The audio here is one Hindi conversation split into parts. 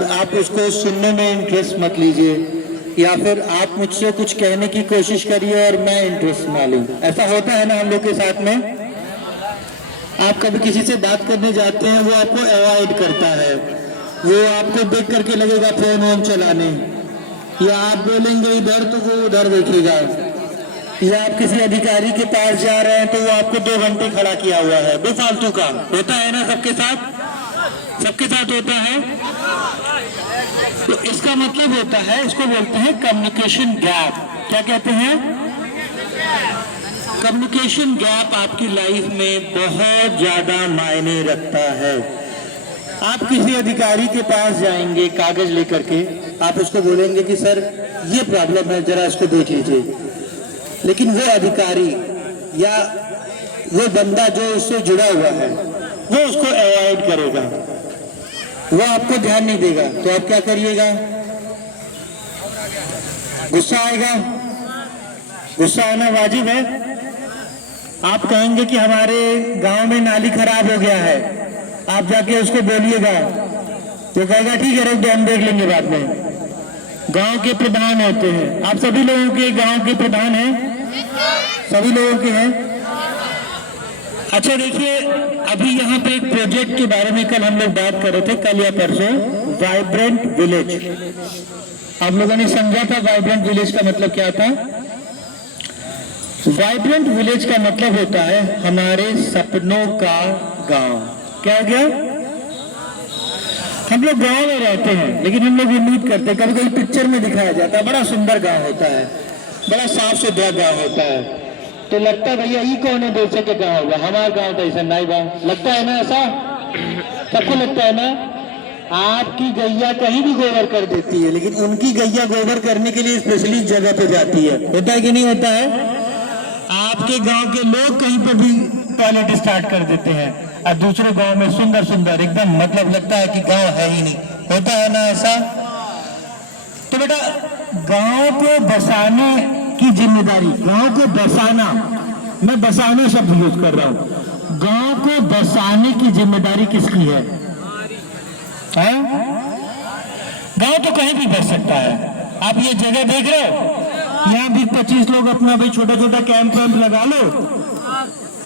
और आप उसको सुनने में इंटरेस्ट मत लीजिए, या फिर आप मुझसे कुछ कहने की कोशिश करिए और मैं इंटरेस्ट ना लूं। ऐसा होता है ना हम लोग के साथ में। आप कभी किसी से बात करने जाते हैं, वो आपको अवॉइड करता है, वो आपको देख करके लगेगा फोन वोन चलाने, या आप बोलेंगे इधर तो वो उधर देखेगा, या आप किसी अधिकारी के पास जा रहे हैं तो वो आपको 2 घंटे खड़ा किया हुआ है बेफालतू का। होता है ना सबके साथ, सबके साथ होता है। तो इसका मतलब होता है, इसको बोलते हैं कम्युनिकेशन गैप। क्या कहते हैं? कम्युनिकेशन गैप आपकी लाइफ में बहुत ज्यादा मायने रखता है। आप किसी अधिकारी के पास जाएंगे कागज लेकर के, आप उसको बोलेंगे कि सर ये प्रॉब्लम है, जरा इसको देख लीजिए, लेकिन वो अधिकारी या वो बंदा जो उससे जुड़ा हुआ है वो उसको अवॉइड करेगा, वो आपको ध्यान नहीं देगा। तो आप क्या करिएगा? गुस्सा आएगा, गुस्सा आना वाजिब है। आप कहेंगे कि हमारे गांव में नाली खराब हो गया है, आप जाके उसको बोलिएगा, तो कहेगा ठीक है रुक दो हम देख लेंगे बाद में। गांव के प्रधान होते हैं, आप सभी लोगों के गांव के प्रधान हैं, सभी लोगों के हैं। अच्छा देखिए, अभी यहाँ पे एक प्रोजेक्ट के बारे में कल हम लोग बात कर रहे थे, कल या परसों, वाइब्रेंट विलेज। आप लोगों ने समझा था वाइब्रेंट विलेज का मतलब क्या था? वाइब्रेंट विलेज का मतलब होता है हमारे सपनों का गांव। क्या हो गया? हम लोग गांव में रहते हैं, लेकिन हम लोग उम्मीद करते हैं, कभी कभी पिक्चर में दिखाया जाता है बड़ा सुंदर गांव होता है, बड़ा साफ सुथरा गांव होता है, तो लगता है भैया ये कौन है देश के गांव होगा, हमारा गांव तो ऐसा नहीं गांव लगता है ना। ऐसा सबको लगता है ना। आपकी गैया कहीं भी गोबर कर देती है, लेकिन उनकी गैया गोबर करने के लिए स्पेशली जगह पे जाती है। होता है कि नहीं होता है? आपके गांव के लोग कहीं पर भी टॉयलेट स्टार्ट कर देते हैं और दूसरे गांव में सुंदर सुंदर एकदम, मतलब लगता है कि गांव है ही नहीं। होता है ना ऐसा? तो बेटा गांव को बसाने की जिम्मेदारी, गांव को बसाना, मैं बसाने शब्द यूज कर रहा हूं, गांव को बसाने की जिम्मेदारी किसकी है? गांव तो कहीं भी बस सकता है। आप ये जगह देख रहे हो, यहाँ भी 25 लोग अपना भाई छोटा छोटा कैंप वैम्प लगा लो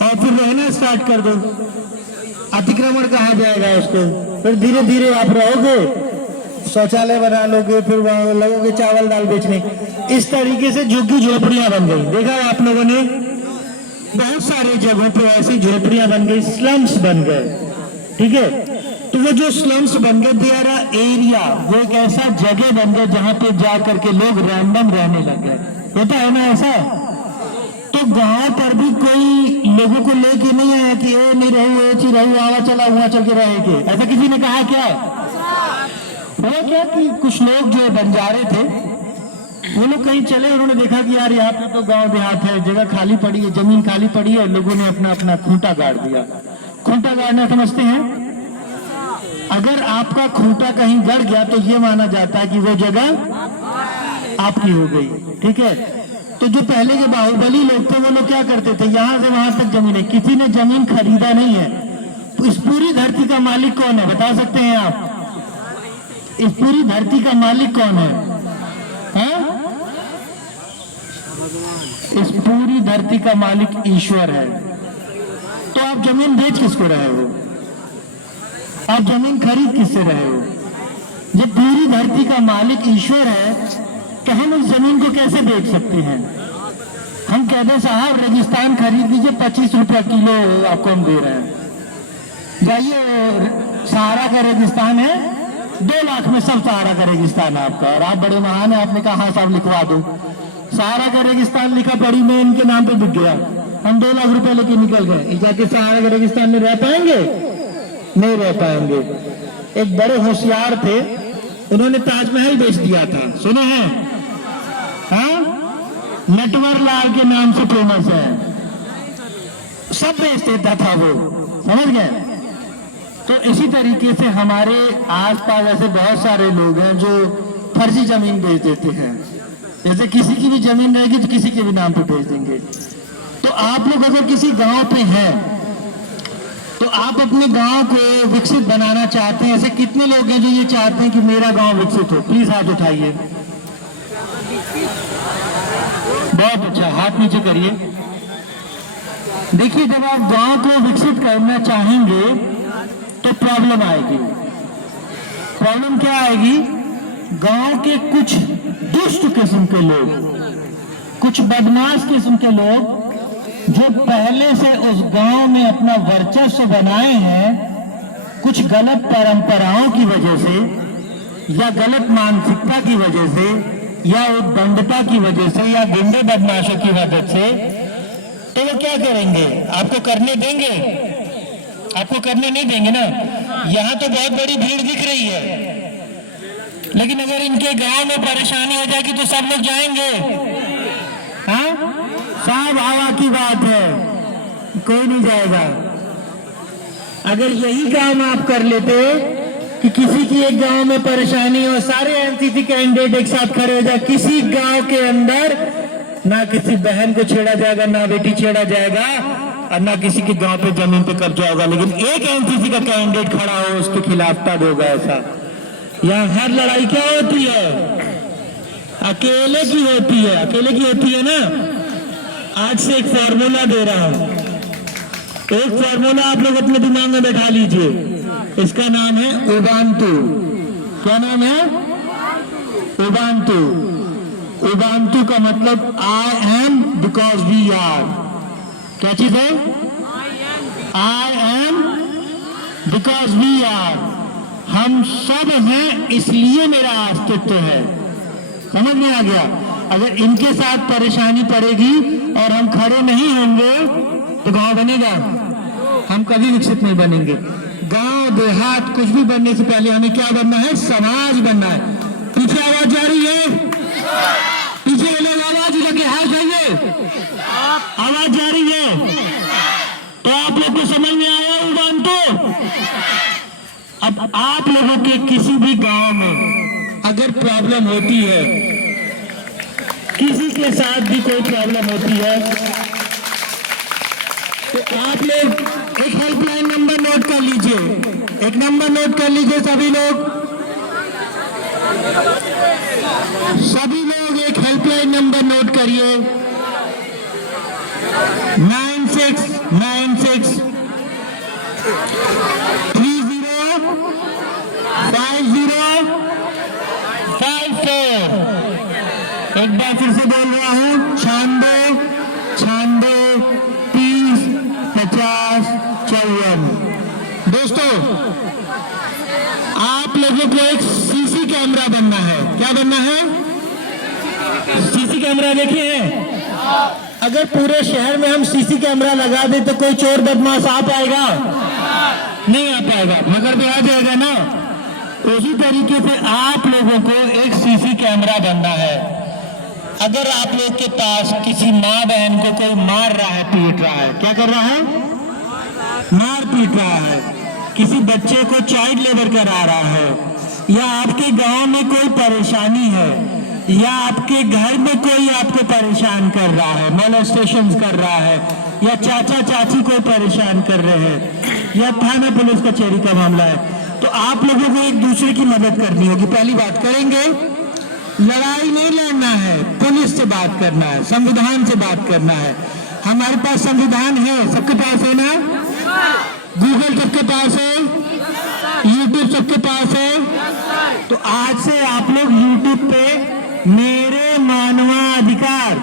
और फिर रहना स्टार्ट कर दो। अतिक्रमण कहाँ जाएगा उसको? फिर धीरे धीरे आप रहोगे, शौचालय बना लोगे, फिर वहां लगोगे चावल दाल बेचने। इस तरीके से झुग्गी झोपड़ियां बन गई। देखा आप लोगों ने बहुत सारे जगहों पे ऐसी झोपड़ियां बन गई, स्लम्स बन गए। ठीक है, तो वो जो स्लम्स बन गए, दियारा एरिया, वो एक ऐसा जगह बन गया जहां पे जा करके लोग रैंडम रहने लग गए। होता है ना ऐसा? तो गांव पर भी कोई लोगों को लेके नहीं आया कि ए नहीं रहू ए ची रहू आवा चला वहां चल के रहेंगे, ऐसा किसी ने कहा क्या? हुआ क्या कि कुछ लोग जो बंजारे थे वो लोग कहीं चले, उन्होंने देखा कि यार यहाँ पे तो गांव देहात है, जगह खाली पड़ी है, जमीन खाली पड़ी है, लोगों ने अपना अपना खूंटा गाड़ दिया। खूंटा गाड़ना समझते हैं? अगर आपका खूंटा कहीं गड़ गया तो ये माना जाता है कि वो जगह आपकी हो गई। ठीक है, तो जो पहले के बाहुबली लोग थे वो लोग क्या करते थे, यहां से वहां तक जमीन है, किसी ने जमीन खरीदा नहीं है। तो इस पूरी धरती का मालिक कौन है बता सकते हैं आप? इस पूरी धरती का मालिक कौन है? इस पूरी धरती का मालिक ईश्वर है। तो आप जमीन बेच किसको रहे हो? आप जमीन खरीद किससे रहे हो? जब पूरी धरती का मालिक ईश्वर है तो हम उस जमीन को कैसे बेच सकते हैं? हम कहते साहब रेगिस्तान खरीद लीजिए, 25 रुपया किलो आपको हम दे रहे हैं, जाइए सहारा का रेगिस्तान है, 2 लाख में सब सहारा का रेगिस्तान है आपका। और आप बड़े महान है, आपने कहा हाँ साहब लिखवा दो। सहारा का रेगिस्तान लिखा पड़ी में इनके नाम पे बिक गया, हम 2 लाख रुपए लेके निकल गए, जाके सहारा के रेगिस्तान में रह पाएंगे? नहीं रह पाएंगे। एक बड़े होशियार थे, उन्होंने ताजमहल बेच दिया था, सुना है? हाँ, नटवर लाल के नाम से फेमस है, सब बेच देता था वो, समझ गए? तो इसी तरीके से हमारे आसपास ऐसे बहुत सारे लोग हैं जो फर्जी जमीन बेच देते हैं। जैसे किसी की भी जमीन रहेगी तो किसी के भी नाम पे बेच देंगे। तो आप लोग अगर किसी गांव पे हैं तो आप अपने गांव को विकसित बनाना चाहते हैं, ऐसे कितने लोग हैं जो ये चाहते हैं कि मेरा गांव विकसित हो? प्लीज हाथ उठाइए। बहुत अच्छा, हाथ नीचे करिए। देखिए, जब आप गांव को विकसित करना चाहेंगे तो प्रॉब्लम आएगी। प्रॉब्लम क्या आएगी? गांव के कुछ दुष्ट किस्म के लोग, कुछ बदमाश किस्म के लोग जो पहले से उस गांव में अपना वर्चस्व बनाए हैं, कुछ गलत परंपराओं की वजह से या गलत मानसिकता की वजह से या उद्दंडता की वजह से या गुंडे बदमाशों की वजह से, तो वो क्या करेंगे? आपको करने देंगे? आपको करने नहीं देंगे ना। यहाँ तो बहुत बड़ी भीड़ दिख रही है, लेकिन अगर इनके गांव में परेशानी हो जाएगी तो सब लोग जाएंगे। हाँ, साहब हवा की बात है, कोई नहीं जाएगा। अगर यही काम आप कर लेते कि किसी की एक गांव में परेशानी हो, सारे एनसीसी कैंडिडेट एक साथ खड़े हो जाए, किसी गांव के अंदर ना किसी बहन को छेड़ा जाएगा, ना बेटी छेड़ा जाएगा, और ना किसी के गांव पे जमीन पे कब्जा होगा, लेकिन एक एनसीसी का कैंडिडेट खड़ा हो उसके खिलाफ तब होगा ऐसा। यहाँ हर लड़ाई क्या होती है? अकेले की होती है, अकेले की होती है ना। आज से एक फॉर्मूला दे रहा हूं, एक फॉर्मूला आप लोग अपने दिमाग में बैठा लीजिए। इसका नाम है उबांतु। क्या नाम है? उबांतु। उबांतु का मतलब I am because we are. क्या चीज है? I am because we are. हम सब हैं इसलिए मेरा अस्तित्व है। समझ में आ गया? अगर इनके साथ परेशानी पड़ेगी और हम खड़े नहीं होंगे तो गांव बनेगा? हम कभी विकसित नहीं बनेंगे। गांव देहात कुछ भी बनने से पहले हमें क्या बनना है? समाज बनना है। पीछे आवाज जा रही है? पीछे के लोग आवाज उठा के हाथ उठाइए। आवाज जा रही है? तो आप लोग को समझ में आया उबांतु? अब आप लोगों के किसी भी गांव में अगर प्रॉब्लम होती है, किसी के साथ भी कोई प्रॉब्लम होती है, तो आप लोग एक हेल्पलाइन नंबर नोट कर लीजिए। एक नंबर नोट कर लीजिए सभी लोग। सभी लोग एक हेल्पलाइन नंबर नोट करिए। 9696 305054। एक बार फिर से बोल रहा हूं, 96 96 30 50 54। दोस्तों, आप लोगों को एक सीसी कैमरा बनना है। क्या बनना है? सीसी कैमरा देखे हैं? अगर पूरे शहर में हम सीसी कैमरा लगा दें तो कोई चोर बदमाश आ पाएगा? नहीं आ पाएगा, मगर भी आ जाएगा ना। उसी तरीके से आप लोगों को एक सीसी कैमरा बनना है। अगर आप लोग के पास किसी माँ बहन को कोई मार रहा है, पीट रहा है, क्या कर रहा है? मार पीट रहा है, किसी बच्चे को चाइल्ड लेबर करा रहा है, या आपके गांव में कोई परेशानी है, या आपके घर में कोई आपको परेशान कर रहा है, मोलेस्टेशन कर रहा है, या चाचा चाची को परेशान कर रहे हैं, या थाना पुलिस कचहरी का मामला है, तो आप लोगों को एक दूसरे की मदद करनी होगी। पहली बात करेंगे, लड़ाई नहीं लड़ना है, पुलिस से बात करना है, संविधान से बात करना है। हमारे पास संविधान है, सबके पास है ना? गूगल सबके पास है, यूट्यूब सबके पास है। तो आज से आप लोग यूट्यूब पे मेरे मानवाधिकार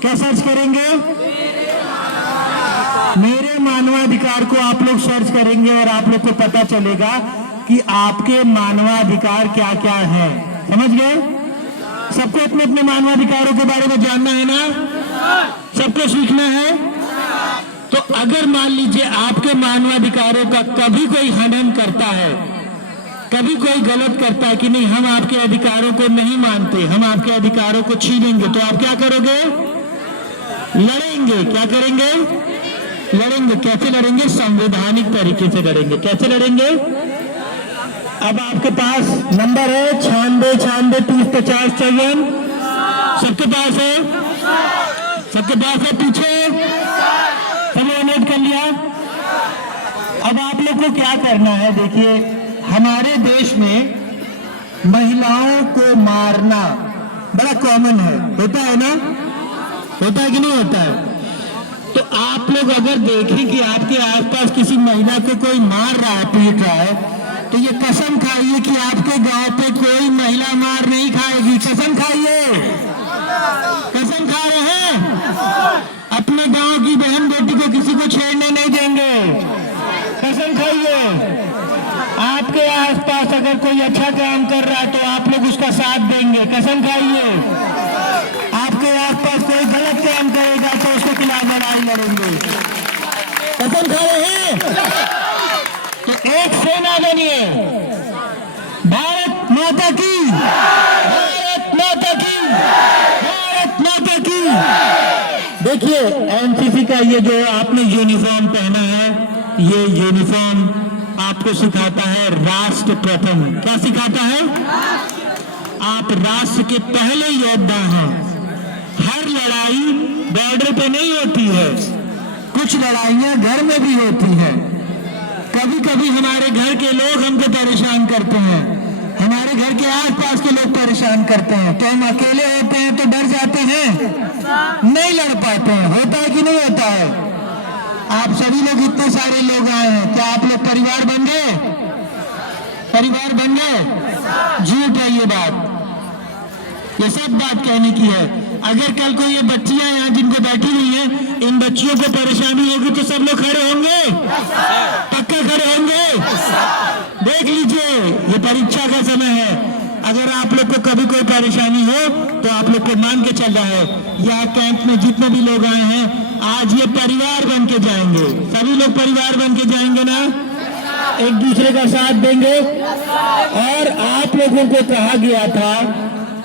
क्या सर्च करेंगे? मेरे मानवाधिकार को आप लोग सर्च करेंगे और आप लोग को पता चलेगा कि आपके मानवाधिकार क्या क्या है। समझ गए? सबको अपने अपने मानवाधिकारों के बारे में जानना है ना? सबको सीखना है। तो अगर मान लीजिए आपके मानवाधिकारों का कभी कोई हनन करता है, कभी कोई गलत करता है कि नहीं हम आपके अधिकारों को नहीं मानते, हम आपके अधिकारों को छीनेंगे, तो आप क्या करोगे? लड़ेंगे। क्या करेंगे? लड़ेंगे। कैसे लड़ेंगे? संवैधानिक तरीके से लड़ेंगे। कैसे लड़ेंगे? अब आपके पास नंबर है 96 96 30 50 54। सबके पास है? सबके पास है? पीछे सबने नोट कर लिया? अब आप लोग को क्या करना है, देखिए हमारे देश में महिलाओं को मारना बड़ा कॉमन है, होता है ना, होता है कि नहीं होता है? तो आप लोग अगर देखें कि आपके आसपास किसी महिला को कोई मार रहा है, पीट रहा है, तो ये कसम खाइए कि आपके गांव पे कोई महिला मार नहीं खाएगी। कसम खाइए, कसम खा रहे हैं, अपने गांव की बहन बेटी को किसी को छेड़ने नहीं देंगे। कसम खाइए। आपके आसपास अगर कोई अच्छा काम कर रहा है तो आप लोग उसका साथ देंगे। कसम खाइए। आपके आसपास कोई गलत काम करेगा तो उसके खिलाफ लड़ाई लड़ेंगे। कसम खा रहे हैं। तो एक सेना बनिए। भारत माता की, भारत माता की, भारत माता की। देखिए एनसीसी का ये जो आपने यूनिफॉर्म पहना है, ये यूनिफॉर्म आपको सिखाता है राष्ट्र प्रथम। क्या सिखाता है? आप राष्ट्र के पहले योद्धा हैं। हर लड़ाई बॉर्डर पे नहीं होती है, कुछ लड़ाइयां घर में भी होती हैं। कभी कभी हमारे घर के लोग हमको परेशान करते हैं, हमारे घर के आसपास के लोग परेशान करते हैं, तो हम अकेले होते हैं तो डर जाते हैं, नहीं लड़ पाते हैं। होता है कि नहीं होता है? आप सभी लोग इतने सारे लोग आए हैं, क्या आप लोग परिवार बन गए? परिवार बन गए? झूठ है ये बात, ये सब बात कहने की है। अगर कल को ये बच्चियां यहाँ जिनको बैठी हुई हैं, इन बच्चियों को परेशानी होगी तो सब लोग खड़े होंगे, पक्का खड़े होंगे। देख लीजिए ये परीक्षा का समय है, अगर आप लोग को कभी कोई परेशानी हो तो आप लोग को मान के चल रहा है, यहाँ कैंप में जितने भी लोग आए हैं आज ये परिवार बन के जाएंगे। सभी लोग परिवार बन के जाएंगे ना, एक दूसरे का साथ देंगे। और आप लोगों को कहा गया था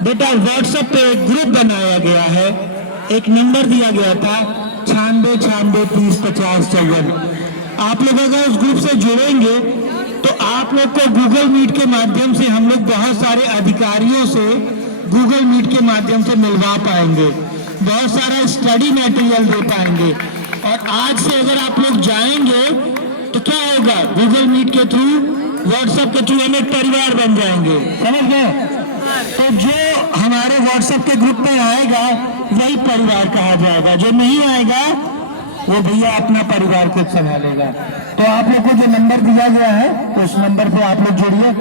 बेटा व्हाट्सएप पे एक ग्रुप बनाया गया है, एक नंबर दिया गया था 9696305054। आप लोग अगर उस ग्रुप से जुड़ेंगे तो आप लोग को गूगल मीट के माध्यम से हम लोग बहुत सारे अधिकारियों से गूगल मीट के माध्यम से मिलवा पाएंगे, बहुत सारा स्टडी मटेरियल दे पाएंगे। और आज से अगर आप लोग जाएंगे तो क्या होगा, गूगल मीट के थ्रू, व्हाट्सएप के थ्रू हम एक परिवार बन जाएंगे। समझ गए? तो जो हमारे व्हाट्सएप के ग्रुप में आएगा वही परिवार कहा जाएगा, जो नहीं आएगा वो भैया अपना परिवार खुद संभालेगा। तो आप लोग को जो नंबर दिया गया है तो उस नंबर पे आप लोग जुड़िए।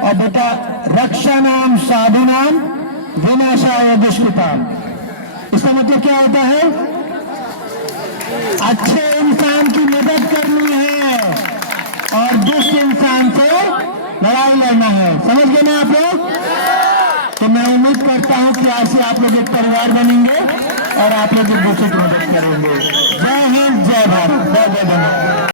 और बेटा रक्षा नाम साधु नाम विनाशाय दुष्कृताम, इसका मतलब क्या होता है? अच्छे इंसान की मदद करनी है और दुष्ट इंसान से लड़ाई लड़ना है। समझ गए ना आप लोग? तो मैं उम्मीद करता हूं कि आज से आप लोग एक परिवार बनेंगे और आप लोग एक दूसरे की मदद करेंगे।